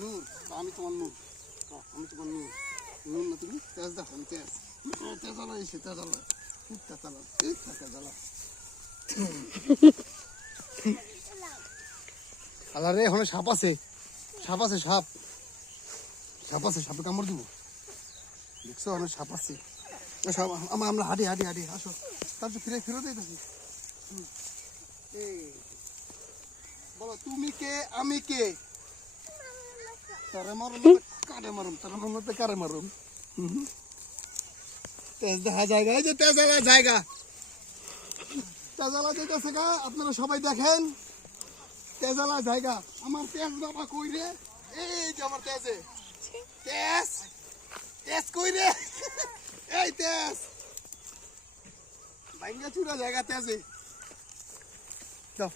নূর আমি তোমার নূর আমি তোমার নূর নূর না তুমি তেজ দেখো আমি তেজ তেজালা এসে তেজালা তেজালা তেজালা আল্লাহ রে ওখানে সাপ আছে সাপ আছে সাপ সাপ আছে সাপে কামড় দিব দেখছো অনেক সাপ আছে আমরা হাঁটি হাঁটি হাঁটি আসো তারপর ফিরে ফিরে দিয়ে থাকি বলো তুমি কে আমি কে তারে মারুন কারে মারুন তারে মারুন কারে মারুন তেজ দেখা জায়গা এই যে তেজালা জায়গা তেজালা যেতেছে গা আপনারা সবাই দেখেন তেজালা জায়গা আমার তেজ বাবা কই রে এই যে আমার তেজে তেজ তেজ কই রে এই তেজ ভাঙ্গা চুরা জায়গা তেজে দাও